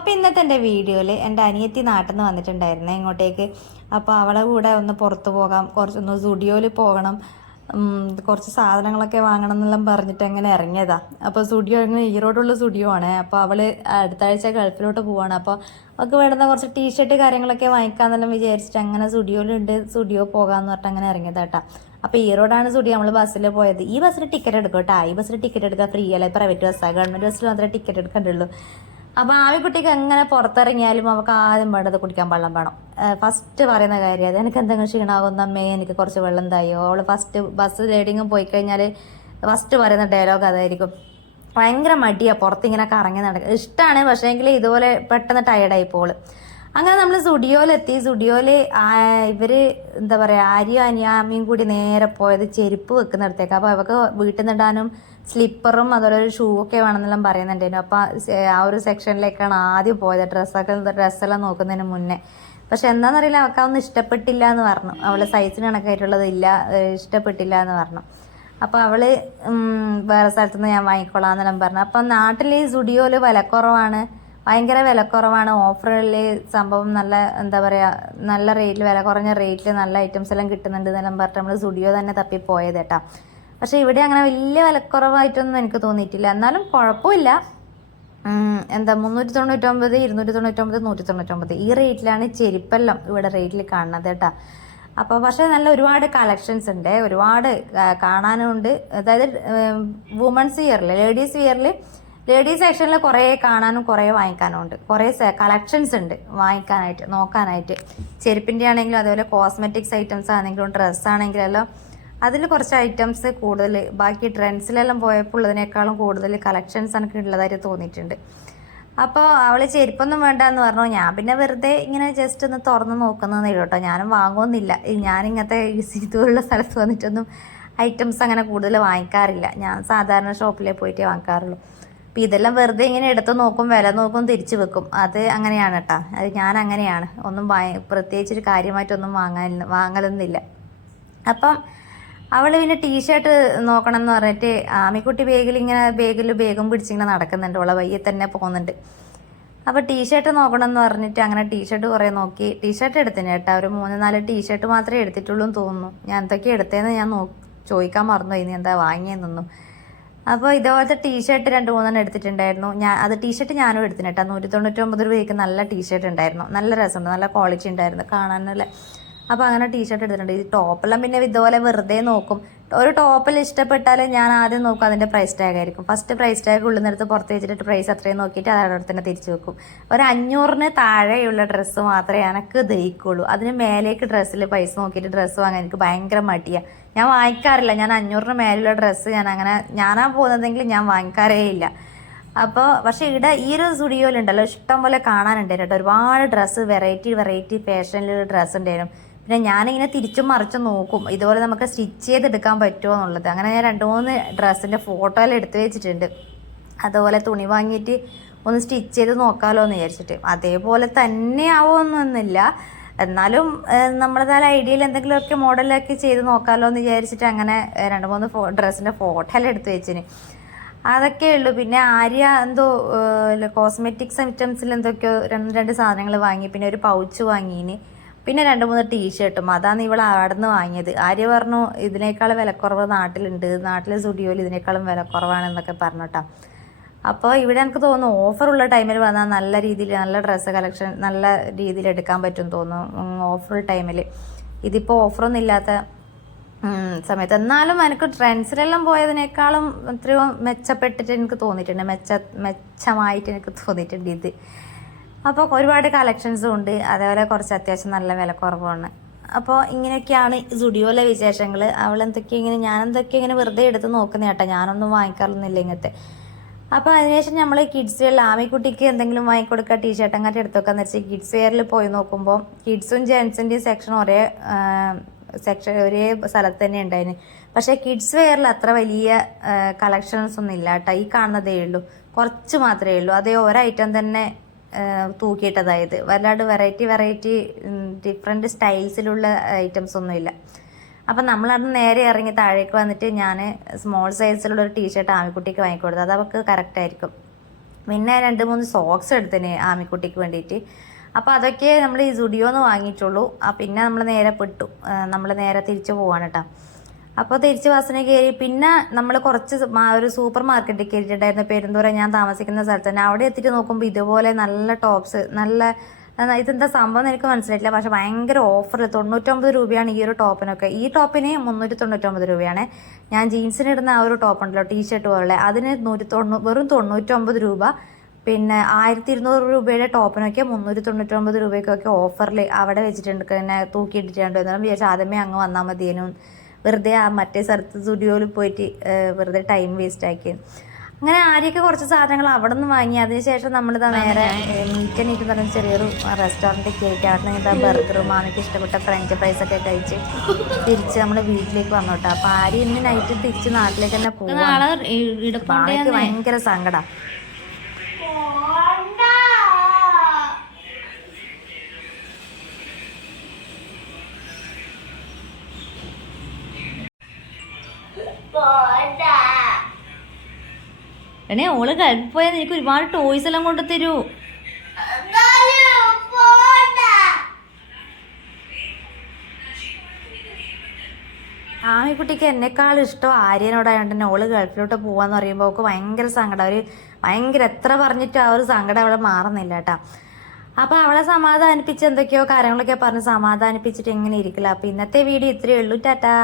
അപ്പോൾ ഇന്നത്തെ എൻ്റെ വീഡിയോയിൽ എൻ്റെ അനിയത്തി നാട്ടിൽ നിന്ന് വന്നിട്ടുണ്ടായിരുന്നേ ഇങ്ങോട്ടേക്ക്. അപ്പോൾ അവളെ കൂടെ ഒന്ന് പുറത്ത് പോകാം, കുറച്ചൊന്ന് സ്റ്റുഡിയോയിൽ പോകണം, കുറച്ച് സാധനങ്ങളൊക്കെ വാങ്ങണം എന്നെല്ലാം പറഞ്ഞിട്ട് അങ്ങനെ ഇറങ്ങിയതാ. അപ്പോൾ സ്റ്റുഡിയോ ഇങ്ങനെ ഈറോഡുള്ള സ്റ്റുഡിയോ ആണ്. അപ്പോൾ അവൾ അടുത്ത ആഴ്ച ഗൾഫിലോട്ട് പോവാണ്. അപ്പോൾ അവൾക്ക് വേണ്ടുന്ന കുറച്ച് ടീഷർട്ട് കാര്യങ്ങളൊക്കെ വാങ്ങിക്കാമെന്നെല്ലാം വിചാരിച്ചിട്ട് അങ്ങനെ സ്റ്റുഡിയോ പോകാമെന്ന് പറഞ്ഞിട്ട് അങ്ങനെ ഇറങ്ങിയതാട്ടാ. അപ്പോൾ ഈറോഡാണ് സ്റ്റുഡിയോ. നമ്മൾ ബസ്സിൽ പോയത്. ഈ ബസ്സിൽ ടിക്കറ്റ് എടുക്കും കേട്ടോ. ഈ ബസ്സിൽ ടിക്കറ്റ് എടുക്കാൻ ഫ്രീ അല്ല, പ്രൈവറ്റ് ബസ്സാണ്. ഗവൺമെൻറ് ബസ്സിൽ മാത്രമേ ടിക്കറ്റ് എടുക്കണ്ടുള്ളൂ. അപ്പോൾ ആവിക്കുട്ടിക്ക് എങ്ങനെ പുറത്തിറങ്ങിയാലും അവൾക്ക് ആദ്യം വേണ്ടത് കുടിക്കാൻ വെള്ളം വേണം. ഫസ്റ്റ് പറയുന്ന കാര്യം അത്. എനിക്ക് എന്തെങ്കിലും ക്ഷീണമാകുന്ന അമ്മേ എനിക്ക് കുറച്ച് വെള്ളം തായോ. അവൾ ഫസ്റ്റ് ബസ് റൈഡിങ്ങും പോയി കഴിഞ്ഞാൽ ഫസ്റ്റ് പറയുന്ന ഡയലോഗ് അതായിരിക്കും. ഭയങ്കര മടിയാണ് പുറത്തിങ്ങനെ കറങ്ങി നടക്കുക. ഇഷ്ടമാണ്, പക്ഷേങ്കിൽ ഇതുപോലെ പെട്ടെന്ന് ടയർഡായി പോള്. അങ്ങനെ നമ്മൾ സ്റ്റുഡിയോയിലെത്തി. സ്റ്റുഡിയോയിൽ ഇവർ എന്താ പറയുക, ആര്യയും അനിയാമ്മയും കൂടി നേരെ പോയത് ചെരുപ്പ് വെക്കുന്നിടത്തേക്ക്. അപ്പോൾ അവർക്ക് വീട്ടിൽ നിന്നിടാനും സ്ലിപ്പറും അതുപോലെ ഒരു ഷൂ ഒക്കെ വേണമെന്നെല്ലാം പറയുന്നുണ്ടായിരുന്നു. അപ്പോൾ ആ ഒരു സെക്ഷനിലേക്കാണ് ആദ്യം പോയത്, ഡ്രസ്സെല്ലാം നോക്കുന്നതിന് മുന്നേ. പക്ഷെ എന്താണെന്നറിയില്ല, അവൾക്ക് അതൊന്നും ഇഷ്ടപ്പെട്ടില്ല എന്ന് പറഞ്ഞു. അവളെ സൈസിന് കണക്കായിട്ടുള്ളത് ഇഷ്ടപ്പെട്ടില്ല എന്ന് പറഞ്ഞു. അപ്പോൾ അവൾ വേറെ സ്ഥലത്തുനിന്ന് ഞാൻ വാങ്ങിക്കോളാം എന്നെല്ലാം പറഞ്ഞു. അപ്പം നാട്ടിൽ ഈ സ്റ്റുഡിയോയിൽ വിലക്കുറവാണ്, ഭയങ്കര വിലക്കുറവാണ്. ഓഫറിൽ സംഭവം നല്ല എന്താ പറയുക, നല്ല റേറ്റിൽ, വില കുറഞ്ഞ റേറ്റിൽ നല്ല ഐറ്റംസ് എല്ലാം കിട്ടുന്നുണ്ട് എന്നെല്ലാം പറഞ്ഞിട്ട് നമ്മൾ സ്റ്റുഡിയോ തന്നെ തപ്പിപ്പോയത് കേട്ടോ. പക്ഷേ ഇവിടെ അങ്ങനെ വലിയ വിലക്കുറവായിട്ടൊന്നും എനിക്ക് തോന്നിയിട്ടില്ല. എന്നാലും കുഴപ്പമില്ല. എന്താ 399, 299, 199 ഈ റേറ്റിലാണ് ചെരുപ്പെല്ലാം ഇവിടെ റേറ്റിൽ കാണുന്നത് കേട്ടോ. അപ്പോൾ പക്ഷേ നല്ല ഒരുപാട് കളക്ഷൻസ് ഉണ്ട്, ഒരുപാട് കാണാനുണ്ട്. അതായത് വുമൺസ് വിയറിൽ, ലേഡീസ് സെക്ഷനിൽ കുറേ കാണാനും കുറേ വാങ്ങിക്കാനും ഉണ്ട്. കുറേ കളക്ഷൻസ് ഉണ്ട് വാങ്ങിക്കാനായിട്ട്, നോക്കാനായിട്ട്. ചെരുപ്പിൻ്റെ ആണെങ്കിലും അതുപോലെ കോസ്മെറ്റിക്സ് ഐറ്റംസ് ആണെങ്കിലും ഡ്രസ്സ് ആണെങ്കിലും എല്ലാം അതിൽ കുറച്ച് ഐറ്റംസ് കൂടുതൽ, ബാക്കി ട്രെൻഡ്സിലെല്ലാം പോയപ്പോൾ ഉള്ളതിനേക്കാളും കൂടുതൽ കളക്ഷൻസ് എനിക്ക് ഉള്ളതായിട്ട് തോന്നിയിട്ടുണ്ട്. അപ്പോൾ അവൾ ചെരുപ്പൊന്നും വേണ്ട എന്ന് പറഞ്ഞു. ഞാൻ പിന്നെ വെറുതെ ഇങ്ങനെ ജസ്റ്റ് ഒന്ന് തുറന്ന് നോക്കുന്നതേ കേട്ടോ. ഞാനും വാങ്ങുമെന്നില്ല. ഞാനിങ്ങനത്തെ ഇതുള്ള സ്ഥലത്ത് വന്നിട്ടൊന്നും ഐറ്റംസ് അങ്ങനെ കൂടുതൽ വാങ്ങിക്കാറില്ല. ഞാൻ സാധാരണ ഷോപ്പിലേ പോയിട്ടേ വാങ്ങിക്കാറുള്ളൂ. അപ്പോൾ ഇതെല്ലാം വെറുതെ ഇങ്ങനെ എടുത്ത് നോക്കും, വില നോക്കും, തിരിച്ചു വെക്കും. അത് അങ്ങനെയാണ് കേട്ടോ. അത് ഞാൻ അങ്ങനെയാണ്. ഒന്നും പ്രത്യേകിച്ചൊരു കാര്യമായിട്ടൊന്നും വാങ്ങലൊന്നുമില്ല. അപ്പം അവൾ പിന്നെ ടീഷർട്ട് നോക്കണം എന്ന് പറഞ്ഞിട്ട് ആമിക്കുട്ടി ബേഗും പിടിച്ചിങ്ങനെ നടക്കുന്നുണ്ട്. അവളെ വയ്യെ തന്നെ പോകുന്നുണ്ട്. അപ്പോൾ ടീഷർട്ട് നോക്കണം എന്ന് പറഞ്ഞിട്ട് അങ്ങനെ ടീഷർട്ട് കുറേ നോക്കി. ടീഷർട്ട് എടുത്തിന് കേട്ടോ. ഒരു 3-4 ടീഷർട്ട് മാത്രമേ എടുത്തിട്ടുള്ളൂ എന്ന് തോന്നുന്നു. ഞാൻ എന്തൊക്കെ എടുത്തതെന്ന് ഞാൻ ചോദിക്കാൻ മറന്നുപോയി, നീ എന്താ വാങ്ങിയെന്നൊന്നും. അപ്പോൾ ഇതുപോലത്തെ ടീഷർട്ട് 2-3 എടുത്തിട്ടുണ്ടായിരുന്നു. ടീഷർട്ട് ഞാനും എടുത്തിന് കേട്ടോ. 199 രൂപയ്ക്ക് നല്ല ടീഷർട്ട് ഉണ്ടായിരുന്നു. നല്ല രസമുണ്ട്, നല്ല ക്വാളിറ്റി ഉണ്ടായിരുന്നു കാണാനല്ലേ. അപ്പോൾ അങ്ങനെ ടീഷർട്ട് എടുത്തിട്ടുണ്ട്. ഈ ടോപ്പെല്ലാം പിന്നെ ഇതുപോലെ വെറുതെ നോക്കും. ഒരു ടോപ്പിൽ ഇഷ്ടപ്പെട്ടാൽ ഞാൻ ആദ്യം നോക്കും അതിൻ്റെ പ്രൈസ് ടാഗ് ആയിരിക്കും. ഫസ്റ്റ് പ്രൈസ് ടാഗ് ഉള്ളിൽ പുറത്ത് വെച്ചിട്ട് പ്രൈസ് അത്രയും നോക്കിയിട്ട് അതവിടെ തന്നെ തിരിച്ചു വെക്കും. ഒരു 500-ന് താഴെയുള്ള ഡ്രസ്സ് മാത്രമേ എനിക്ക് ദഹിക്കുള്ളൂ. അതിന് മേലേക്ക് ഡ്രസ്സിൽ പൈസ നോക്കിയിട്ട് ഡ്രസ്സ് വാങ്ങാൻ എനിക്ക് ഭയങ്കര മടിയാണ്. ഞാൻ വാങ്ങിക്കാറില്ല. ഞാൻ 500-ന് മേലുള്ള ഡ്രസ്സ് ഞാനാ പോകുന്നതെങ്കിൽ ഞാൻ വാങ്ങിക്കാറേ ഇല്ല. അപ്പോൾ പക്ഷേ ഇവിടെ ഈ ഒരു സ്റ്റുഡിയോയിലുണ്ടല്ലോ ഇഷ്ടം പോലെ കാണാനുണ്ടായിരുന്നു കേട്ടോ. ഒരുപാട് ഡ്രസ്സ്, വെറൈറ്റി ഫാഷനിലുള്ള ഡ്രസ്സ് ഉണ്ടായിരുന്നു. പിന്നെ ഞാനിങ്ങനെ തിരിച്ചും മറിച്ചും നോക്കും ഇതുപോലെ നമുക്ക് സ്റ്റിച്ച് ചെയ്തെടുക്കാൻ പറ്റുമോ എന്നുള്ളത്. അങ്ങനെ ഞാൻ 2-3 ഡ്രസ്സിൻ്റെ ഫോട്ടോ എല്ലാം എടുത്തു വെച്ചിട്ടുണ്ട്. അതുപോലെ തുണി വാങ്ങിയിട്ട് ഒന്ന് സ്റ്റിച്ച് ചെയ്ത് നോക്കാമല്ലോ എന്ന് വിചാരിച്ചിട്ട്. അതേപോലെ തന്നെ ആവുമെന്നൊന്നുമില്ല, എന്നാലും നമ്മളതായ ഐഡിയയിൽ എന്തെങ്കിലുമൊക്കെ മോഡലൊക്കെ ചെയ്ത് നോക്കാമല്ലോ എന്ന് വിചാരിച്ചിട്ട് അങ്ങനെ 2-3 ഡ്രസ്സിൻ്റെ ഫോട്ടോ എല്ലാം എടുത്തു വെച്ചിന്. അതൊക്കെ ഉള്ളൂ. പിന്നെ ആര്യ എന്തോ കോസ്മെറ്റിക്സ് ഐറ്റംസിൽ എന്തൊക്കെയോ 2 സാധനങ്ങൾ വാങ്ങി. പിന്നെ ഒരു പൗച്ച് വാങ്ങിയിന്. പിന്നെ 2-3 ടീഷർട്ടും. അതാണ് ഇവൾ അവിടെ നിന്ന് വാങ്ങിയത്. ആര്യ പറഞ്ഞു ഇതിനേക്കാളും വിലക്കുറവ് നാട്ടിലെ സ്റ്റുഡിയോയിൽ ഇതിനേക്കാളും വിലക്കുറവാണെന്നൊക്കെ പറഞ്ഞിട്ടാ. അപ്പോൾ ഇവിടെ എനിക്ക് തോന്നുന്നു ഓഫറുള്ള ടൈമിൽ വന്നാൽ നല്ല ഡ്രസ്സ് കളക്ഷൻ നല്ല രീതിയിൽ എടുക്കാൻ പറ്റും തോന്നുന്നു ഓഫർ ടൈമിൽ. ഇതിപ്പോൾ ഓഫറൊന്നും ഇല്ലാത്ത സമയത്ത്. എന്നാലും എനിക്ക് ട്രെൻഡ്സിലെല്ലാം പോയതിനേക്കാളും എത്രയോ മെച്ചപ്പെട്ടിട്ട് എനിക്ക് തോന്നിയിട്ടുണ്ട്, മെച്ചമായിട്ട് എനിക്ക് തോന്നിയിട്ടുണ്ട് ഇത്. അപ്പോൾ ഒരുപാട് കളക്ഷൻസും ഉണ്ട്, അതേപോലെ കുറച്ച് അത്യാവശ്യം നല്ല വിലക്കുറവാണ്. അപ്പോൾ ഇങ്ങനെയൊക്കെയാണ് സ്റ്റുഡിയോയിലെ വിശേഷങ്ങൾ. ഞാനെന്തൊക്കെ ഇങ്ങനെ വെറുതെ എടുത്ത് നോക്കുന്ന കേട്ടോ. ഞാനൊന്നും വാങ്ങിക്കാറൊന്നുമില്ല ഇങ്ങനത്തെ. അപ്പോൾ അതിനുശേഷം നമ്മൾ കിഡ്സ് വെയറിൽ ആമിക്കുട്ടിക്ക് എന്തെങ്കിലും വാങ്ങിക്കൊടുക്കുക, ടീഷർട്ട് അങ്ങോട്ട് എടുത്തൊക്കെയെന്ന് വെച്ചാൽ കിഡ്സ് വെയറിൽ പോയി നോക്കുമ്പോൾ കിഡ്സും ജെൻസിൻ്റെയും സെക്ഷൻ ഒരേ സ്ഥലത്ത് തന്നെ ഉണ്ടായിരുന്നു. പക്ഷേ കിഡ്സ് വെയറിൽ അത്ര വലിയ കളക്ഷൻസ് ഒന്നും ഇല്ല കേട്ടോ. ഈ കാണുന്നതേ ഉള്ളൂ, കുറച്ച് മാത്രമേ ഉള്ളൂ. അതേ ഒരൈറ്റം തന്നെ തൂക്കിയിട്ടതായത്. വല്ലാണ്ട് വെറൈറ്റി ഡിഫറെൻറ്റ് സ്റ്റൈൽസിലുള്ള ഐറ്റംസ് ഒന്നുമില്ല. അപ്പം നമ്മളത് നേരെ ഇറങ്ങി താഴേക്ക് വന്നിട്ട് ഞാൻ സ്മോൾ സൈസിലുള്ളൊരു ടീഷർട്ട് ആമിക്കുട്ടിക്ക് വാങ്ങിക്കൊടുത്തു. അത് അവൾക്ക് കറക്റ്റായിരിക്കും. പിന്നെ 2-3 സോക്സ് എടുത്തിന് ആമിക്കുട്ടിക്ക് വേണ്ടിയിട്ട്. അപ്പോൾ അതൊക്കെ നമ്മൾ ഈ സുഡിയോന്ന് വാങ്ങിയിട്ടുള്ളൂ. പിന്നെ നമ്മൾ നേരെ പെട്ടു, നമ്മൾ നേരെ തിരിച്ചു പോവാണ് കേട്ടോ. അപ്പോൾ തിരിച്ച് ബസ്സിന് കയറി. പിന്നെ നമ്മൾ കുറച്ച് ഒരു സൂപ്പർ മാർക്കറ്റിൽ കയറിയിട്ടുണ്ടായിരുന്നു പെരുന്തൂരം, ഞാൻ താമസിക്കുന്ന സ്ഥലത്ത് തന്നെ. അവിടെ എത്തിയിട്ട് നോക്കുമ്പോൾ ഇതുപോലെ നല്ല ടോപ്സ്, നല്ല ഇതെന്താ സംഭവം എനിക്ക് മനസ്സിലായിട്ടില്ല. പക്ഷെ ഭയങ്കര ഓഫർ, 99 രൂപയാണ് ഈ ഒരു ടോപ്പിനൊക്കെ. ഈ ടോപ്പിന് 399 രൂപയാണ്. ഞാൻ ജീൻസിന് ഇടുന്ന ആ ഒരു ടോപ്പ് ഉണ്ടല്ലോ, ടീഷർട്ട് പോലെ, അതിന് വെറും 99 രൂപ. പിന്നെ 1200 രൂപയുടെ ടോപ്പിനൊക്കെ 399 രൂപയ്ക്കൊക്കെ ഓഫറിൽ അവിടെ വെച്ചിട്ടുണ്ട്, പിന്നെ തൂക്കിയിട്ടിട്ടുണ്ട്. എന്നാലും വിചാരിച്ചാൽ ആദ്യമേ അങ്ങ് വന്നാൽ മതിയേനു, വെറുതെ ആ മറ്റേ സ്ഥലത്ത് സ്റ്റുഡിയോയിൽ പോയിട്ട് വെറുതെ ടൈം വേസ്റ്റ് ആക്കി. അങ്ങനെ ആരെയൊക്കെ കുറച്ച് സാധനങ്ങൾ അവിടെ നിന്ന് വാങ്ങി. അതിനുശേഷം നമ്മളിതാ നേരെ മീറ്റ് എന്ന് പറഞ്ഞ ചെറിയൊരു റെസ്റ്റോറൻറ്റ് കയറ്റി. അവിടെ നിന്ന് ഇതാ ബർഗറും മാമിക്ക് ഇഷ്ടപ്പെട്ട ഫ്രഞ്ച് ഫ്രൈസൊക്കെ കഴിച്ച് തിരിച്ച് നമ്മൾ വീട്ടിലേക്ക് വന്നു കേട്ടോ. അപ്പോൾ ആര്യ ഇന്ന് നൈറ്റ് തിരിച്ച് നാട്ടിലേക്ക് തന്നെ പോകാം. മാമിക്ക് ഭയങ്കര സങ്കടം. എണേ ഓള് ഗൾഫിൽ പോയാൽ എനിക്ക് ഒരുപാട് ടോയ്സ് എല്ലാം കൊണ്ട് തരൂ. ആമിക്കുട്ടിക്ക് എന്നെക്കാളും ഇഷ്ടം ആര്യനോടായതുകൊണ്ട് തന്നെ ഓള് ഗൾഫിലോട്ട് പോവാന്ന് പറയുമ്പോൾ അവൾക്ക് ഭയങ്കര സങ്കടം. ഭയങ്കര എത്ര പറഞ്ഞിട്ടും ആ ഒരു സങ്കടം അവളെ മാറുന്നില്ല കേട്ടോ. അപ്പോൾ അവളെ സമാധാനിപ്പിച്ച് എന്തൊക്കെയോ കാര്യങ്ങളൊക്കെ പറഞ്ഞ് സമാധാനിപ്പിച്ചിട്ട് ഇങ്ങനെ ഇരിക്കില്ല. അപ്പോൾ ഇന്നത്തെ വീഡിയോ ഇത്രയേ ഉള്ളൂ. ടാറ്റാ.